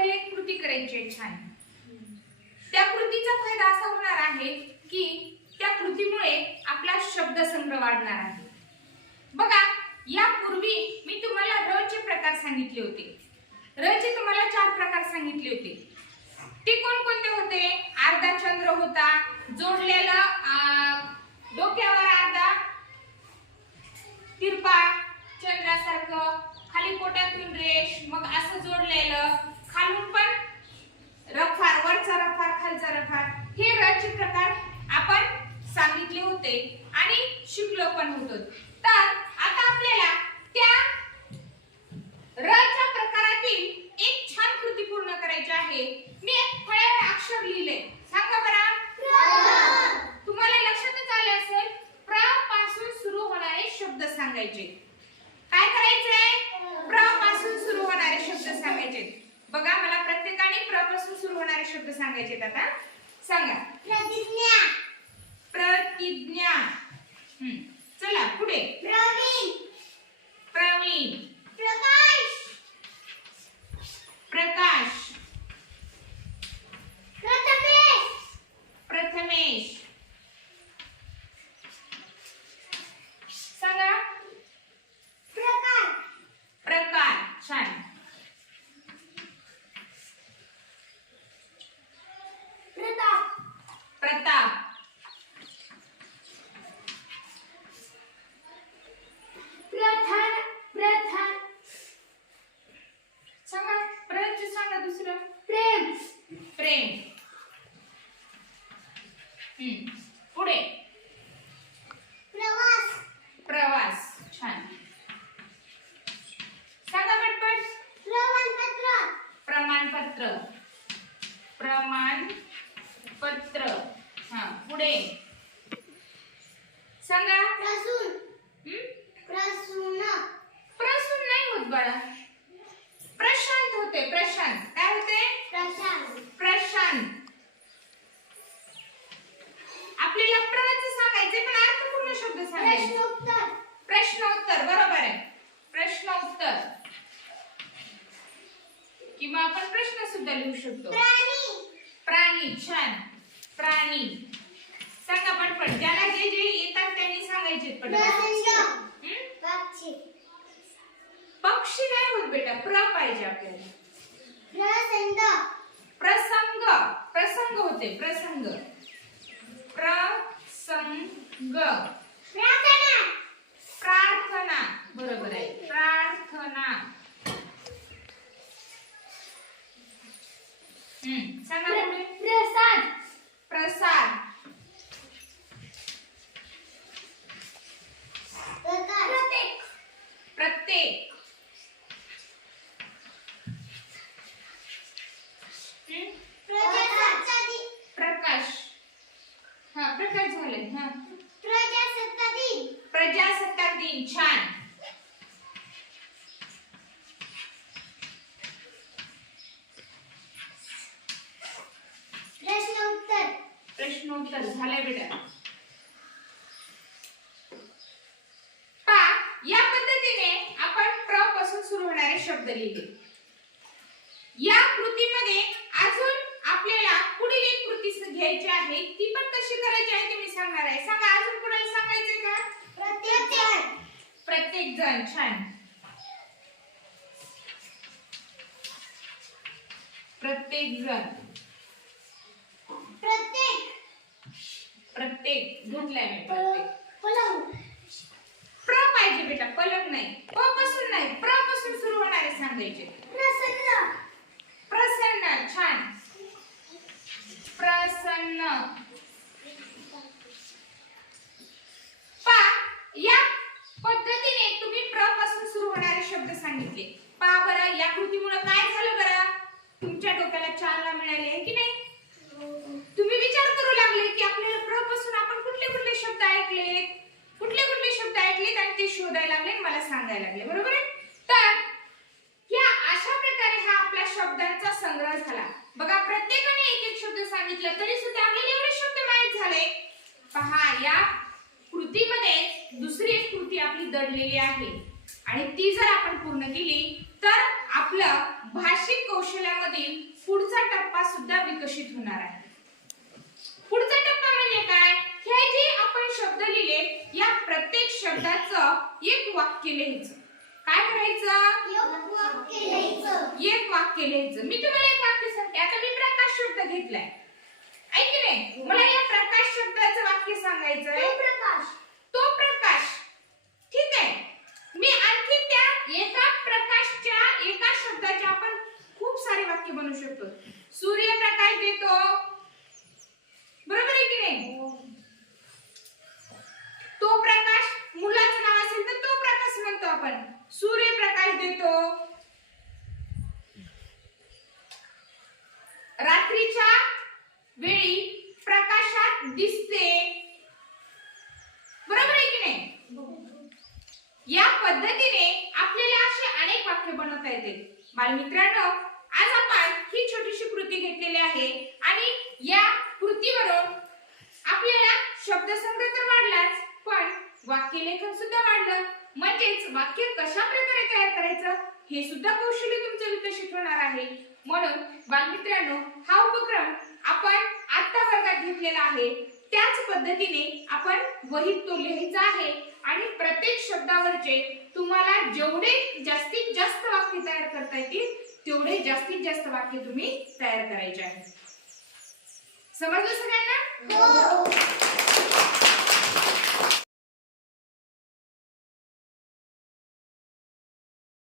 आपल्याला एक कृती करायची आहे त्या कृतीचा फायदा असा होणार आहे की त्या कृतीमुळे आपला शब्दसंग्रह वाढणार आहे. बघा यापूर्वी मी तुम्हाला रचे प्रकार सांगितले होते. रचे तुम्हाला चार प्रकार सांगितले होते. ते कोणकोणते होते? अर्धा चंद्र होता जोडलेला डोक्यावर अर्धा तिरपा चंद्रासारखं खाली पोटातून रेष मग असं जोडलेलं खालून पण रफार वरचा रफार खालचा रफार हे रच प्रकार आपण सांगितले होते आणि शिकलो पण होतो. तर आता आपल्याला त्या रच्या प्रकारातील एक छान कृती पूर्ण करायची आहे मी एक फळ्यावर अक्षर लिहिले सांगा बरं तुम्हाला लक्षातच आले असेल प्रपासून सुरू होणारे शब्द सांगायचे काय करायचंय प्रपासून सुरू होणारे शब्द सांगायचे बघा मला प्रत्येकाने प्रपासून सुरू होणारे शब्द सांगायचे आता? सांगा. प्रतिज्ञा प्रतिज्ञा हम्म. चला पुढे. प्रवीण. प्रवीण. प्रकाश प्रथमेश प्रथमेश सांगा प्रकार प्रकार छान प्रताप प्रताप प्रथन प्रथन सांगा प्रयत्न सांगा दुसरं प्रेम प्रेम हम्म. पुढे प्रवास प्रवास छान सांगा पटपट प्रमाणपत्र प्रमाणपत्र प्रमाणपत्र हा पुढे सांगा. प्रसून? प्रसून. प्रसून नाही होत बाळा. प्रशांत होते प्रशांत. काय होते? प्रशांत. प्रशांत. आपल्याला प्रच सांगायचे पण अर्थपूर्ण शब्द सांगायचे. प्रश्नोत्तर. प्रश्नोत्तर बरोबर आहे. प्रश्नोत्तर. किंवा आपण प्रश्न सुद्धा लिहू शकतो. प्राणी. प्राणी छान. प्राणी. सांगा पटपट ज्याला जे जे येतात त्यांनी सांगायचे पटपट प्रसंग? पक्षी. पक्षी नाही होत बेटा प्र पाहिजे आपल्याला. प्रसंग. प्रसंग. प्रसंग होते प्रसंग. प्रसंग. प्रार्थना. प्रार्थना बरोबर आहे प्रार्थना हम्म सांगा पुढे प्रसाद प्रसाद प्रत्येक प्रत्येक हम्म? प्रजासत्ताक प्रकाश प्रकाश झाले हा. प्रजासत्ताक दिन. प्रजासत्ताक दिन. छान. प्रश्नोत्तर प्रश्नोत्तर झाले बेटा. पा या पद्धतीने आपण प्रपासून सुरू होणारे शब्द लिहिले. या कृतीमध्ये अजून आपल्याला पुढील एक कृती घ्यायची आहे ती पण कशी करायची आहे ते मी सांगणार आहे. सांगा अजून कुणाला सांगायचंय का? प्रत्येक जण प्रत्येक जण छान. प्रत्येक जण प्रत्येक. प्रत्येक. घेतलाय मी प्रत्येक. पलंग प्र पाहिजे बेटा पलक नाही. प पासून नाही प्रपासून सुरू होणारे सांगायचे प्रसन्न प्रसन्न छान प्रसन्न पा या पद्धतीने तुम्ही प्रपासून सुरू होणारे शब्द सांगितले. पा बरं या कृतीमुळे काय झालं बरं? तुमच्या डोक्याला चालना मिळाली आहे की नाही? तुम्ही विचार करू लागले की आपल्याला प्रपासून आपण कुठले कुठले शब्द ऐकलेत? कुठले कुठले शब्द ऐकलेत आणि ते शोधायला लागले मला सांगायला लागले बरोबर आहे? तर या अशा प्रकारे हा आपल्या शब्दांचा संग्रह झाला. बघा प्रत्येकाने एक एक शब्द सांगितलं तरी सुद्धा आपल्याला एवढे शब्द माहीत झाले. पहा या कृतीमध्ये दुसरी एक कृती आपली दडलेली आहे. आणि ती जर आपण पूर्ण केली तर आपलं भाषिक कौशल्यामधील पुढचा टप्पा सुद्धा विकसित होणार आहे. पुढचा टप्पा म्हणजे काय? हे जे आपण शब्द लिहिले या प्रत्येक शब्दाचं एक वाक्य लिहायचं. काय करायचं एक वाक्य लिहायचं. एक वाक्य लिहायचं. मी तुम्हाला एक वाक्य सांगते. आता मी प्रकाश शब्द घेतलाय ऐक की नाही मला या प्रकाश शब्दाचं वाक्य सांगायचं आहे तो प्रकाश. तो प्रकाश ठीक आहे मी आणखी त्या एका प्रकाशच्या एका शब्दाचे आपण खूप सारे वाक्य बनवू शकतो. सूर्य प्रकाश देतो. बरोबर आहे की नाही? तो प्रकाश मुलाचं नाव असेल तर तो प्रकाश म्हणतो आपण. सूर्य प्रकाश देतो. रात्रीच्या वेळी प्रकाशात दिसते. बरोबर आहे की नाही? या पद्धतीने आपल्याला असे अनेक वाक्य बनवता येते बालमित्रांनो आज आपण ही छोटीशी कृती घेतलेली आहे आणि या कृतीवरून आपल्याला शब्दसंग्रह तर वाढलाच पण वाक्यलेखन सुद्धा वाढलं. म्हणजेच वाक्य कशा प्रकारे तयार करायचं हे सुद्धा कौशल्य तुमचं विकसित होणार आहे. म्हणून बालमित्रांनो हा उपक्रम आपण आत्ता वर्गात घेतलेला आहे. त्याच पद्धतीने आपण वहीत तो लिहायचा आहे आणि प्रत्येक शब्दावरचे तुम्हाला जेवढे जास्तीत जास्त वाक्य तयार करता येतील तेवढे जास्तीत जास्त वाक्य तुम्ही तयार करायचे आहे समजलं सगळ्यांना? हो.